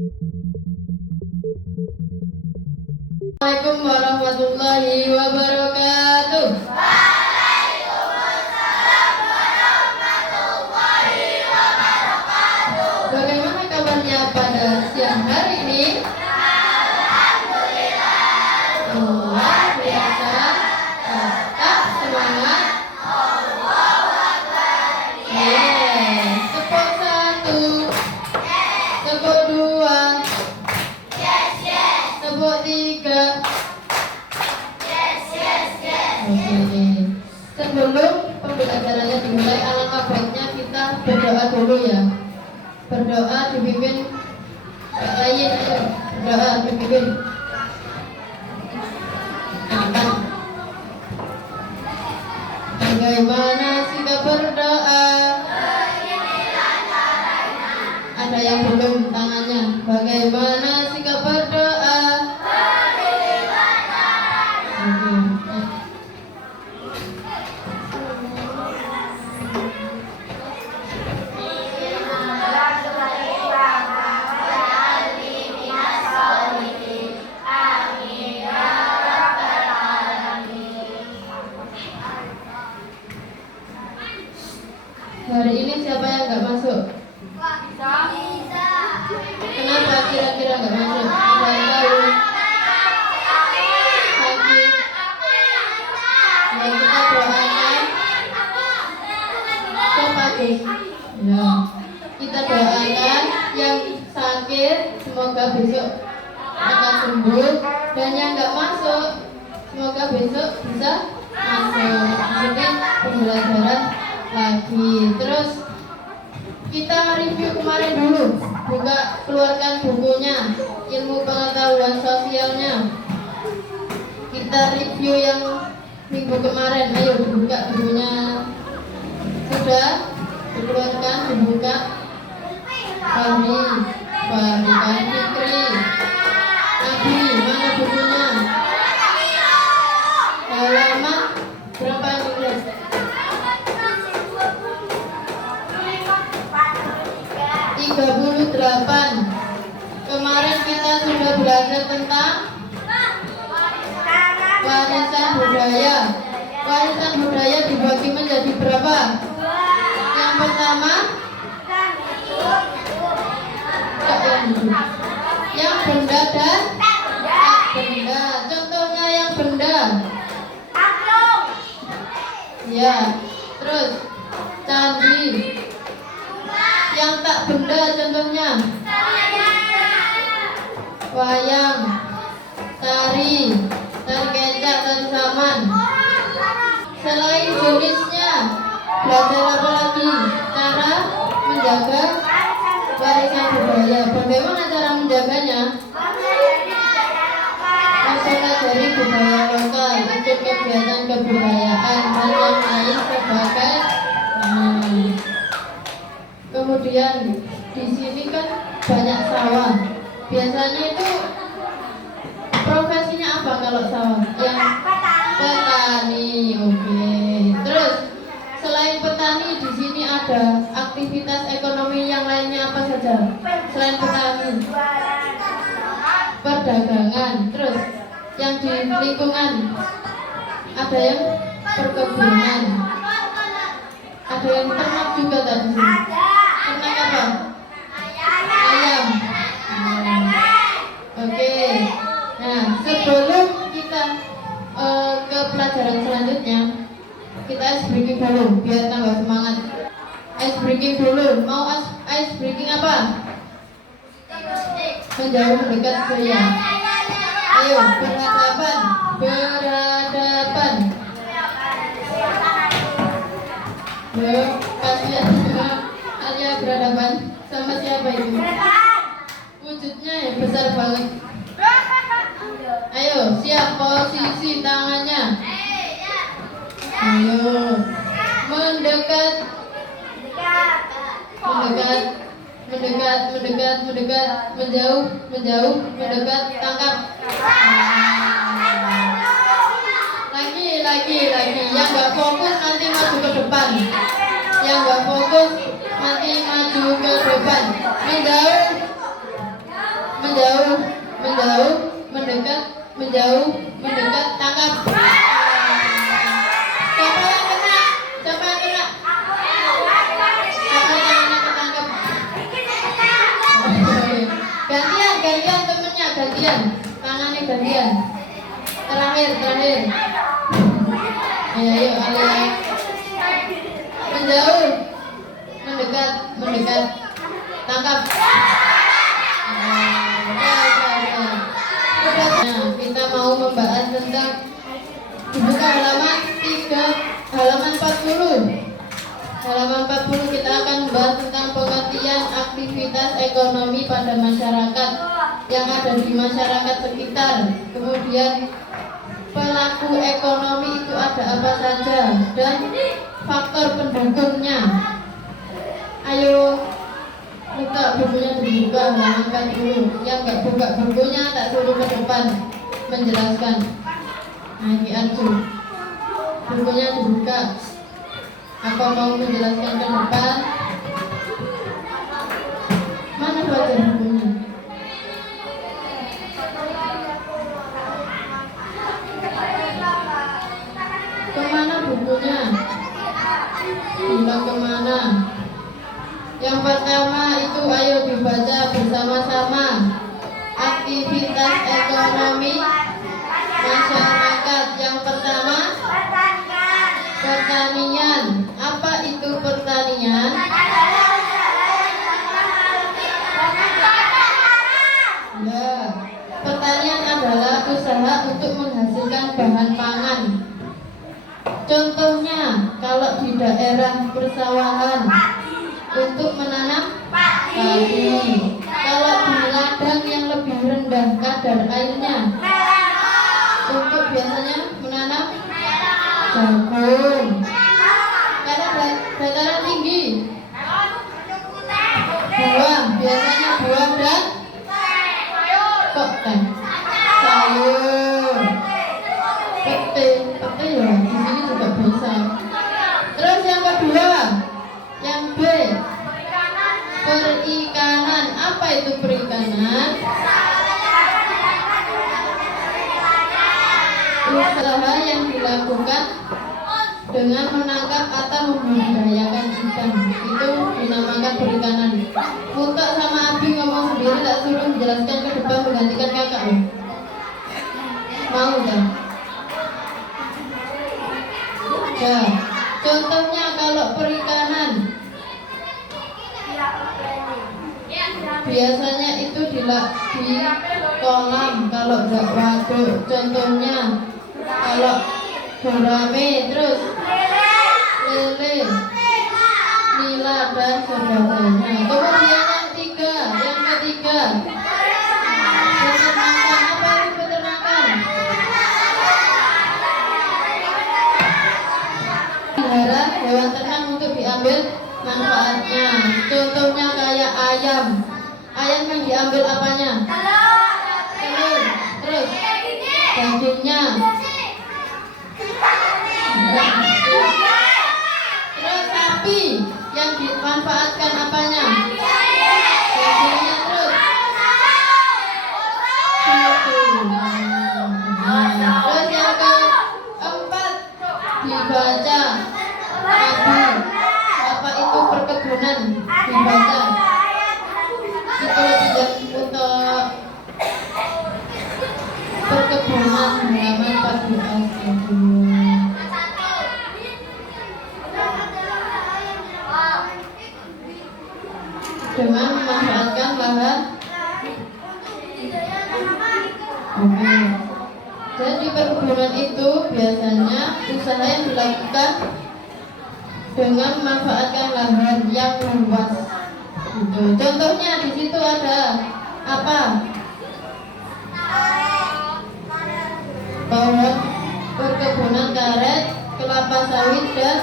Assalamualaikum warahmatullahi wabarakatuh. Bagaimana kabarnya pada siang hari ini? Luar biasa. Tetap semangat. Tepuk satu, tepuk dua, tepuk tiga. Oke. Sebelum pembelajarannya dimulai, alangkah baiknya kita berdoa dulu ya. Berdoa dipimpin lain, berdoa dipimpin. Bagaimana sikap berdoa? Ada yang belum tangannya. Bagaimana sikap berdoa? Hari ini siapa yang nggak masuk? Kenapa kira-kira nggak masuk? Ada yang tahu? Sakit. Ya, kita doakan. Siapa Gus? Ya, kita doakan yang sakit semoga besok akan sembuh, dan yang nggak masuk semoga besok bisa masuk. Mungkin pembelajaran lagi. Terus kita review kemarin dulu, keluarkan bukunya, ilmu pengetahuan sosialnya. Kita review yang minggu kemarin. Ayo dibuka bukunya. Sudah dikeluarkan, dibuka. Fahri kan Fikri. Abi, mana bukunya? Halaman berapa ini? 38. Kemarin kita sudah belajar tentang warisan budaya. Warisan budaya dibagi menjadi berapa? Yang pertama, yang benda dan tak benda. Contohnya yang benda. Ya. Terus candi. Yang tak benda contohnya wayang, tari kecak, tari saman. Selain jenisnya, belajar apa lagi? Cara menjaga warisan budaya. Bagaimana cara menjaganya? Mempelajari budaya lokal untuk kegiatan kebudayaan dan yang lain sebagainya. Kemudian di sini kan banyak sawah. Biasanya itu profesinya apa kalau sawah? Yang petani. Oke. Terus selain petani di sini ada aktivitas ekonomi yang lainnya apa saja? Selain petani, perdagangan. Terus yang di lingkungan ada yang perkebunan. Ada yang ternak juga tadi. Ternak apa? Ayam. Oke. Nah, sebelum kita ke pelajaran selanjutnya, kita ice breaking dulu biar tambah semangat. Ice breaking dulu. Mau ice breaking apa? Menjauh mendekat saya. Ayo, berhadapan. Kalian semua Alia berhadapan sama siapa itu? Wujudnya ya besar banget. Ayo, siap, posisi tangannya. Ayo, mendekat, menjauh, mendekat, tangkap. Lagi. Yang nggak fokus nanti maju ke depan. Yang nggak fokus nanti maju ke depan. Menjauh, menjauh, menjauh, mendekat, menjauh, mendekat, tangkap. Siapa yang kena? Siapa yang kena? Siapa yang ketangkep? Gantian, gantian temennya, gantian. Tangannya gantian. Terakhir. Ayo, Alia. Menjauh, mendekat, tangkap. Nah, kita mau membahas tentang dibuka halaman 40. Halaman 40 kita akan membahas tentang pengertian aktivitas ekonomi pada masyarakat yang ada di masyarakat sekitar. Kemudian pelaku ekonomi itu ada apa saja dan faktor pendukungnya. Ayo buka bukunya, dibuka halaman 40. Yang nggak buka bukunya tak suruh ke depan menjelaskan. Nah, ini Arju, bukunya dibuka. Apa mau menjelaskan ke depan? Mana baca bukunya? Kemana bukunya? Bilang kemana? Yang pertama itu ayo dibaca bersama-sama. Aktivitas ekonomi masyarakat. Yang pertama pertanian. Apa itu pertanian? Ya, pertanian adalah usaha untuk menghasilkan bahan pangan. Contohnya, kalau di daerah persawahan untuk menanam padi. Kalau di ladang yang lebih rendah kadar airnya, untuk biasanya menanam jagung. Karena dataran tinggi, buah, biasanya buah dan kok teh, sayur, pete ya, di sini juga bisa. Terus yang kedua, yang B, perikanan. Apa itu perikanan? Usaha yang dilakukan dengan menangkap atau membudidayakan ikan, itu dinamakan perikanan. Muka sama Abi ngomong sendiri, tak suruh menjelaskan ke depan menggantikan kakak. Mau kan? Ya, contohnya kalau perikanan biasanya itu di kolam, kalau enggak waduk. Contohnya kalau gurame, terus lele, nila dan sebagainya. Kemudian yang ketiga peternakan. Apa itu peternakan? Pelihara hewan ternak untuk diambil manfaatnya. Contohnya kayak ayam. Ayam yang diambil apanya? Telur. Terus dagingnya. Terus sapi yang dimanfaatkan apanya? Dagingnya. Terus terus yang keempat dibaca tadi. Apa itu perkebunan? Dibaca. Itu tidak untuk perkebunan halaman 14. Dengan memanfaatkan lahan. Oke. Jadi perkebunan itu biasanya usaha yang dilakukan dengan memanfaatkan lahan yang luas. Gitu. Contohnya di situ ada apa? Pohon, perkebunan karet, kelapa sawit dan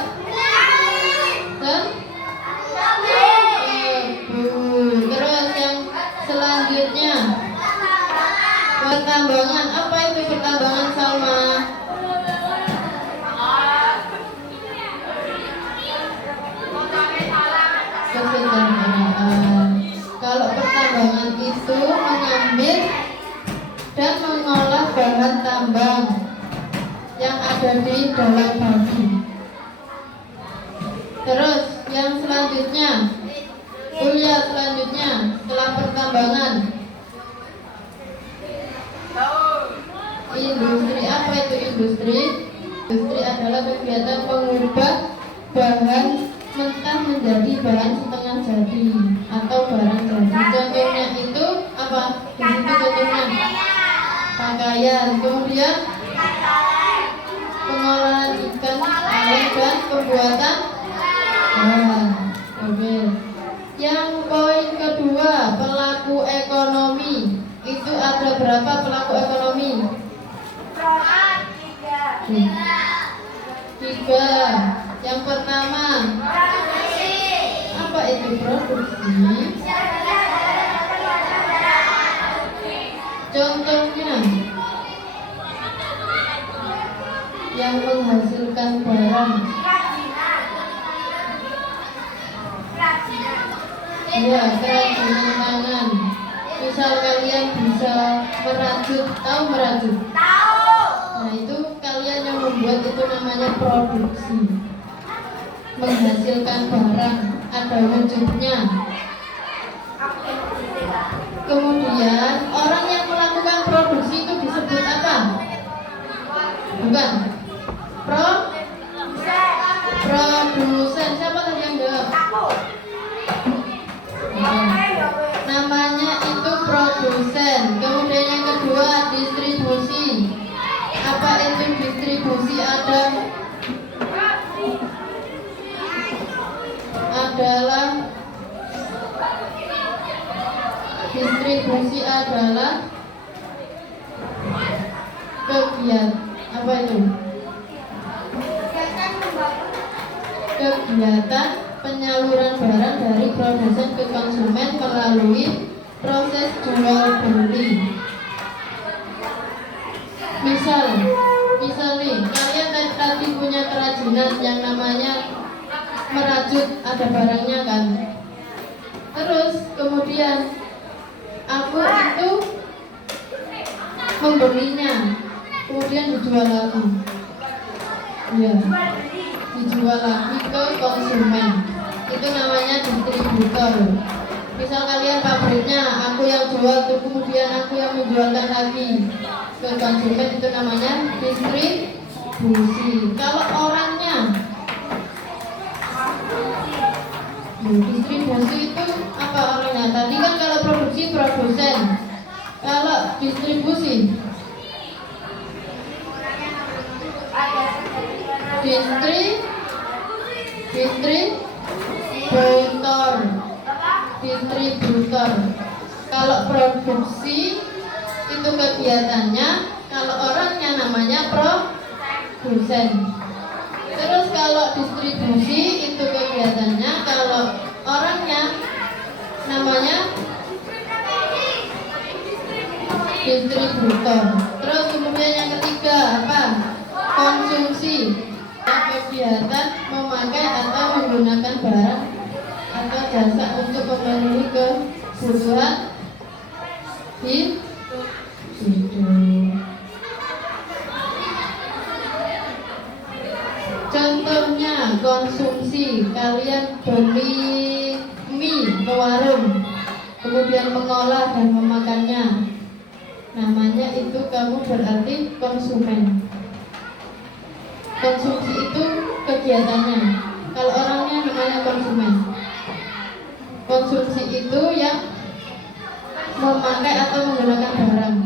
terus yang selanjutnya pertambangan. Apa itu pertambangan, Salma? Kesejahteraan. Kalau pertambangan itu mengambil dan mengolah bahan tambang yang ada di dalam bumi. Terus yang selanjutnya, kuliah selanjutnya setelah pertambangan, industri. Apa itu industri? Industri adalah kegiatan mengubah bahan mentah menjadi bahan setengah jadi atau barang jadi. Contohnya itu apa? Di situ contohnya pakaian, kemudian pengolahan ikan, ayam, dan pembuatan bahan. Oke. Yang poin kedua, pelaku ekonomi. Itu ada berapa pelaku ekonomi? Tiga. Yang pertama, apa itu produksi? Contohnya, yang menghasilkan barang. Iya, kerajinan tangan. Misal kalian bisa merajut, tahu merajut? Nah, itu kalian yang membuat, itu namanya produksi. Menghasilkan barang, ada wujudnya. Kemudian orang yang melakukan produksi itu disebut apa? Bukan. Produsen. Siapa tadi yang jawab? Namanya itu produsen. Kemudian yang kedua, distribusi. Apa itu distribusi? Adalah distribusi adalah kegiatan apa itu? Kegiatan penyaluran barang dari produsen ke konsumen melalui proses jual beli. Misal nih, kalian tadi punya kerajinan yang namanya merajut, ada barangnya kan. Terus kemudian aku itu membelinya, kemudian dijual lagi. Ya, dijual lagi ke konsumen. Itu namanya distributor. Misal kalian pabriknya, aku yang jual, tuh kemudian aku yang menjualkan lagi ke konsumen, itu namanya distribusi. Kalau orangnya, distribusi itu apa orangnya? Tadi kan kalau produksi produsen, kalau distribusi distributor. Kalau produksi itu kegiatannya, kalau orangnya namanya produsen. Terus kalau distribusi itu kegiatannya, kalau orangnya namanya distributor. Terus kemudian yang ketiga apa? Konsumsi. Kegiatan memakai atau menggunakan barang atau jasa untuk memenuhi kebutuhan hidup. Contohnya konsumsi, kalian beli mie ke warung, kemudian mengolah dan memakannya, namanya itu kamu berarti konsumen. Konsumsi itu kegiatannya, kalau orangnya namanya konsumen. Konsumsi itu yang memakai atau menggunakan barang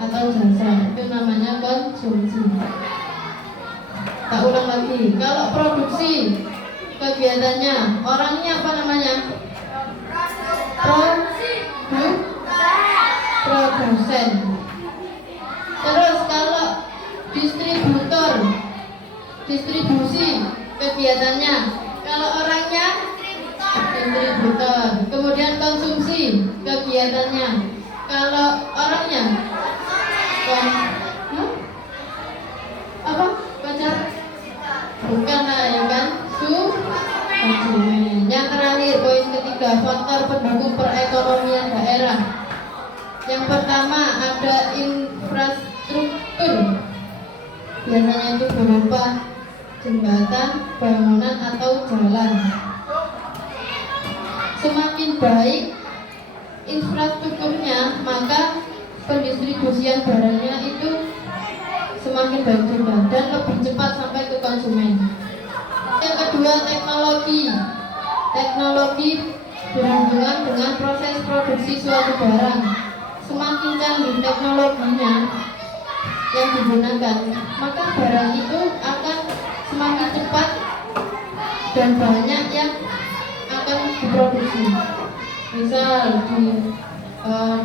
atau jasa, itu namanya konsumsi. Tak ulang lagi. Kalau produksi kegiatannya, orangnya apa namanya? Produsen. Terus kalau distributor, distribusi kegiatannya, kalau orangnya distributor. Kemudian konsumsi kegiatannya, kalau orangnya apa? Pacar? Bukan lah, ya kan? Konsumen. Yang terakhir, poin ketiga, faktor pendukung perekonomian daerah. Yang pertama ada infrastruktur. Biasanya itu berupa jembatan, bangunan, atau jalan. Semakin baik infrastrukturnya, maka pendistribusian barangnya itu semakin baik juga dan lebih cepat sampai ke konsumen. Yang kedua, teknologi. Teknologi berhubungan dengan proses produksi suatu barang. Semakin canggih teknologinya yang digunakan, maka barang itu akan semakin cepat dan banyak yang akan diproduksi. Misal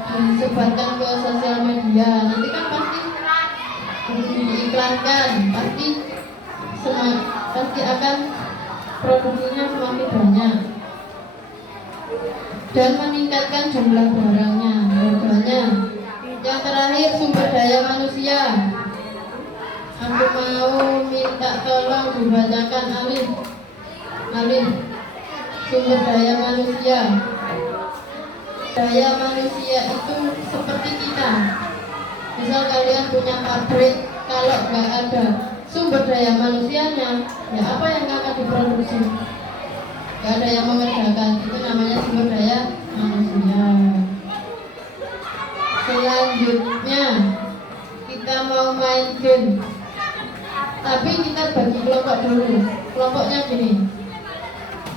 disebarkan ke sosial media, nanti kan pasti diiklankan, pasti akan produksinya semakin banyak dan meningkatkan jumlah barangnya, harganya. Yang terakhir, sumber daya manusia. Aku mau minta tolong dibacakan Alif. Sumber daya manusia. Daya manusia itu seperti kita. Misal kalian punya pabrik, kalau nggak ada sumber daya manusianya, ya apa yang akan diproduksi? Nggak ada yang mengerjakan. Itu namanya sumber daya manusia. Selanjutnya kita mau main game, tapi kita bagi kelompok dulu. Kelompoknya gini,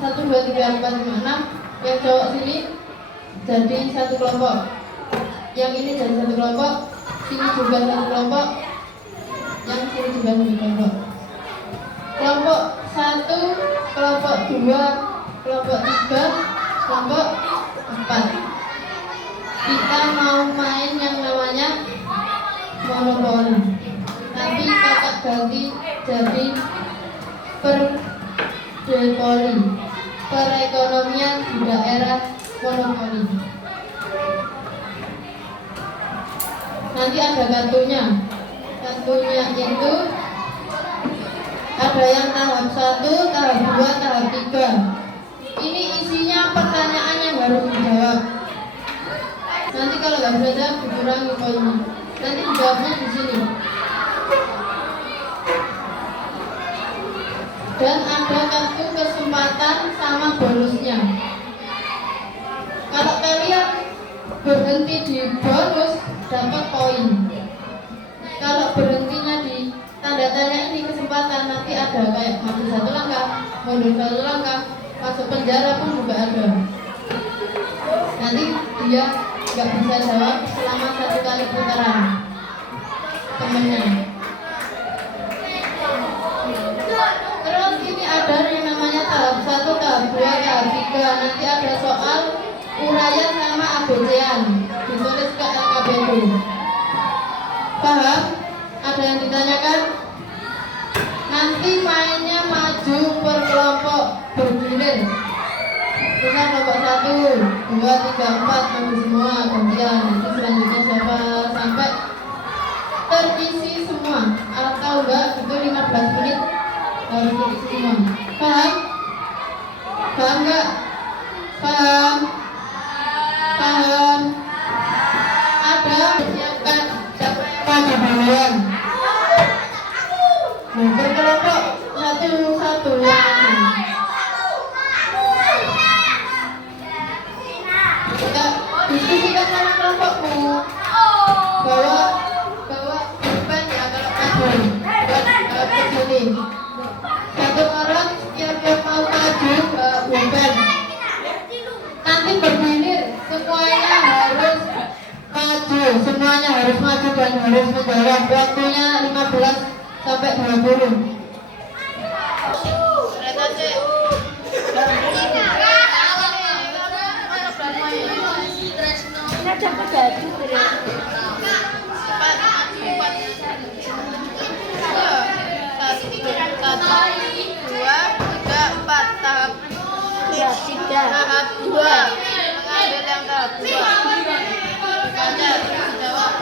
1, 2, 3, 4, 5, 6. Yang cowok sini jadi satu kelompok, yang ini jadi satu kelompok, sini juga satu kelompok, yang sini juga satu kelompok. Kelompok 1, kelompok 2, kelompok 3, kelompok 4. Kita mau main yang namanya monopoli. Nanti kakak ganti jadi perdepoli, perekonomian di daerah monopoli. Nanti ada kartunya itu ada yang tahap 1, tahap 2, tahap 3. Ini isinya pertanyaan yang harus dijawab. Nanti kalau nggak bisa jawab dikurangi poinnya. Nanti dijawabnya di sini. Dan ada kartu kesempatan sama bonusnya. Kalau kalian berhenti di bonus, dapat poin. Kalau berhentinya di tanda tanya ini kesempatan, nanti ada kayak maju 1 langkah, mundur 1 langkah, masuk penjara pun juga ada. Nanti dia nggak bisa jawab selama 1 kali putaran temennya. Terus ini ada yang namanya tahap 1, tahap 2, tahap 3. Nanti ada soal uraian sama ABC-an, ditulis ke LKPD. Paham? Ada yang ditanyakan? Nanti mainnya maju per kelompok bergilir. Misal kelompok 1, 2, 3, 4 maju semua gantian. Nanti selanjutnya siapa sampai terisi semua, atau enggak itu 15 menit harus terisi semua. Paham? Paham enggak? Paham? Paham? Ada siapkan pada bawaan. Berkelompok 1-1 ya. Kita diskusikan sama kelompokmu. Bawa pulpen ya kalau maju. Ke sini. 1 orang tiap mau maju pulpen. Nanti bergilir semuanya harus maju dan harus menjawab. Waktunya 15 sampai 20. Dapat gaji terus. tahap 2 mengambil yang tahap 2. Baca jawab.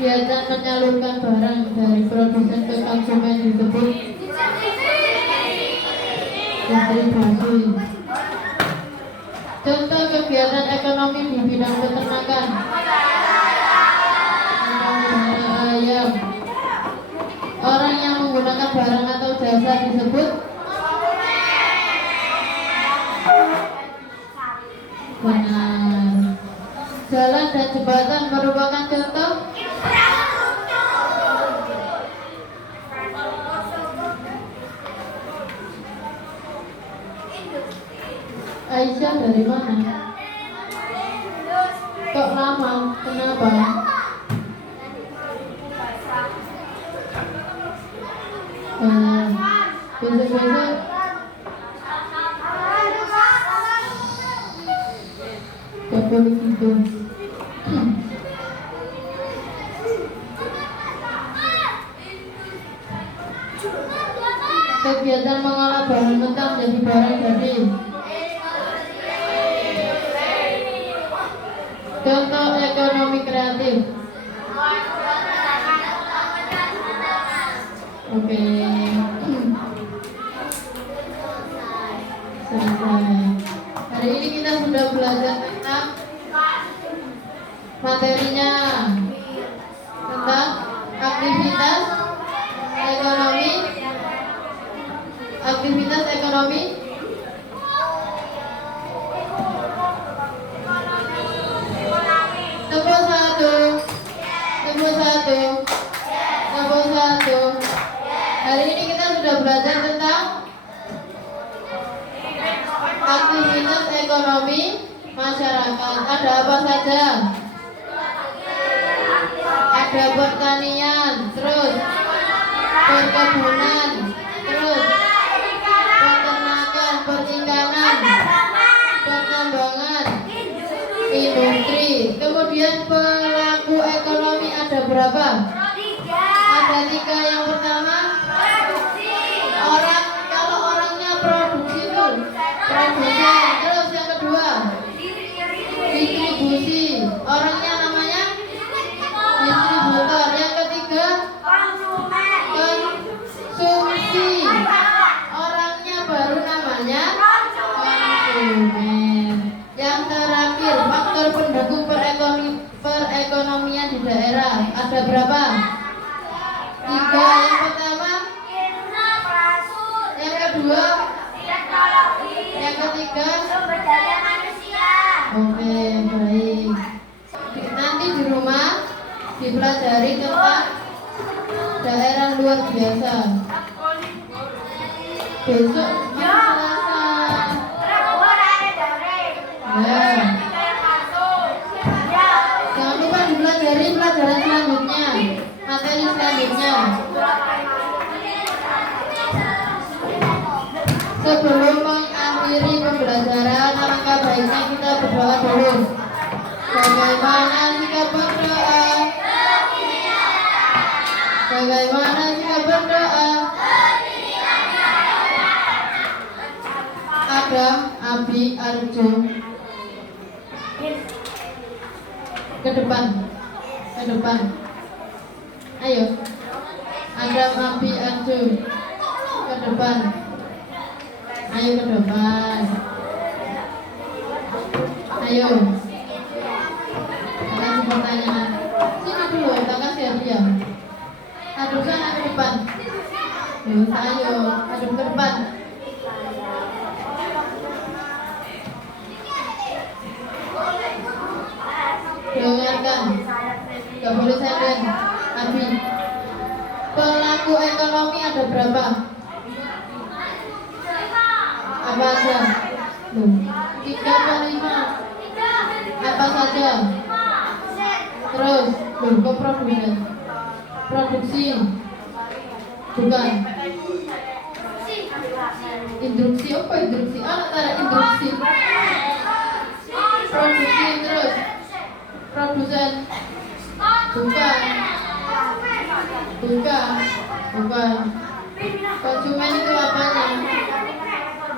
Kegiatan menyalurkan barang dari produsen ke konsumen disebut distribusi. Contoh kegiatan ekonomi di bidang peternakan. Memelihara ayam. Orang yang menggunakan barang atau jasa disebut benar. Jalan dan jembatan merupakan contoh Aisyah dari mana? Kok lama? Kenapa? Besok-besok gak boleh tidur. Kegiatan mengolah bahan mentah menjadi barang jadi. Contoh ekonomi kreatif. Oke. Selesai. Hari ini kita sudah belajar tentang materinya, tentang aktivitas ekonomi. Aktivitas ekonomi. Tepuk satu. Tepuk satu. Tepuk satu. Hari ini kita sudah belajar tentang aktivitas ekonomi masyarakat. Ada apa saja? Ada pertanian, terus perkebunan, terus peternakan, perikanan, pertambangan, industri. Kemudian pelaku ekonomi ada berapa? Ada 3. Yang pertama orang, kalau orangnya produksi itu produsen. Terus yang kedua distribusi, orangnya namanya distributor. Yang ketiga konsumsi, orangnya baru namanya konsumen. Yang terakhir faktor pendukung perekonomian di daerah ada berapa? 3. Yang pertama, yang kedua, yang ketiga. Oke, baik. Nanti di rumah dipelajari tentang daerah luar biasa. Besok Selasa. Ya. Jangan lupa dipelajari pelajaran selanjutnya, materi selanjutnya. Sebelum mengakhiri pembelajaran, alangkah baiknya kita berdoa dulu. Bagaimana sikap berdoa? Bagaimana sikap berdoa? Adam, Abi, Arjo. Ke depan. Ke depan. Ayo. Adam, Abi, Arjo. Ke depan. Ayo ke depan. Ayo. Kasih pertanyaan. Sini dulu, tak kasih hadiah. Hadap sana ke depan. Ayo, hadap ke depan. Dengarkan. Gak boleh silent. Abi. Pelaku ekonomi ada berapa? Apa aja? 3 atau 5? Apa saja? Terus, kok produsen? Produksi? Bukan. Induksi apa induksi? Antara induksi. Produksi terus. Produsen? Bukan. Bukan. Konsumen itu apanya?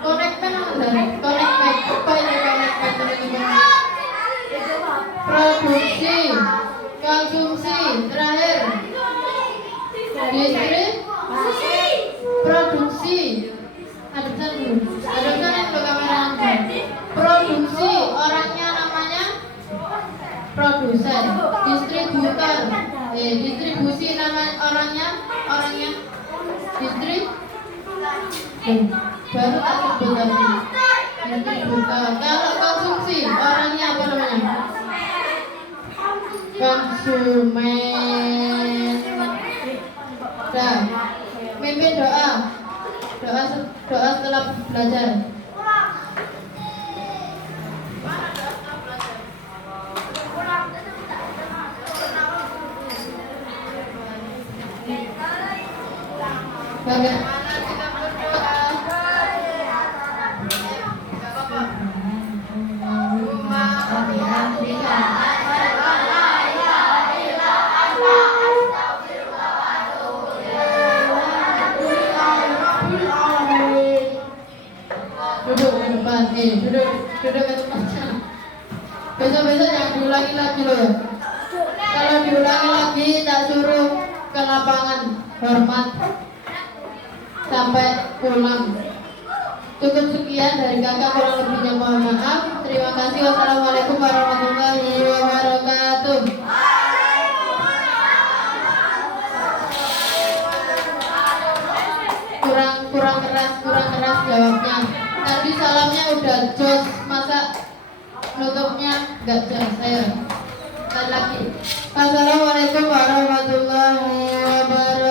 Konekmen apa? Konekmen apa ini konekmen teman-teman? Produksi, konsumsi, terakhir Hadapkan yang ke kamera. Produksi, orangnya namanya produsen. Distributor, distribusi nama orangnya baru tak sebut tadi. Distributor. Kalau konsumsi, orangnya apa namanya? Konsumen. Dah. Mimpin doa setelah belajar. Bagaimana kita berdoa? Duduk di depan, duduk ke tempatnya. Besok-besok jangan diulangi lagi loh ya. Kalau diulangi lagi, tak suruh ke lapangan hormat sampai pulang. Cukup sekian dari kakak, kurang lebihnya mohon maaf. Terima kasih. Wassalamualaikum warahmatullahi wabarakatuh. Kurang keras jawabnya. Tadi salamnya udah jos, masa nutupnya nggak jos. Saya sekali lagi. Assalamualaikum warahmatullahi wabarakatuh.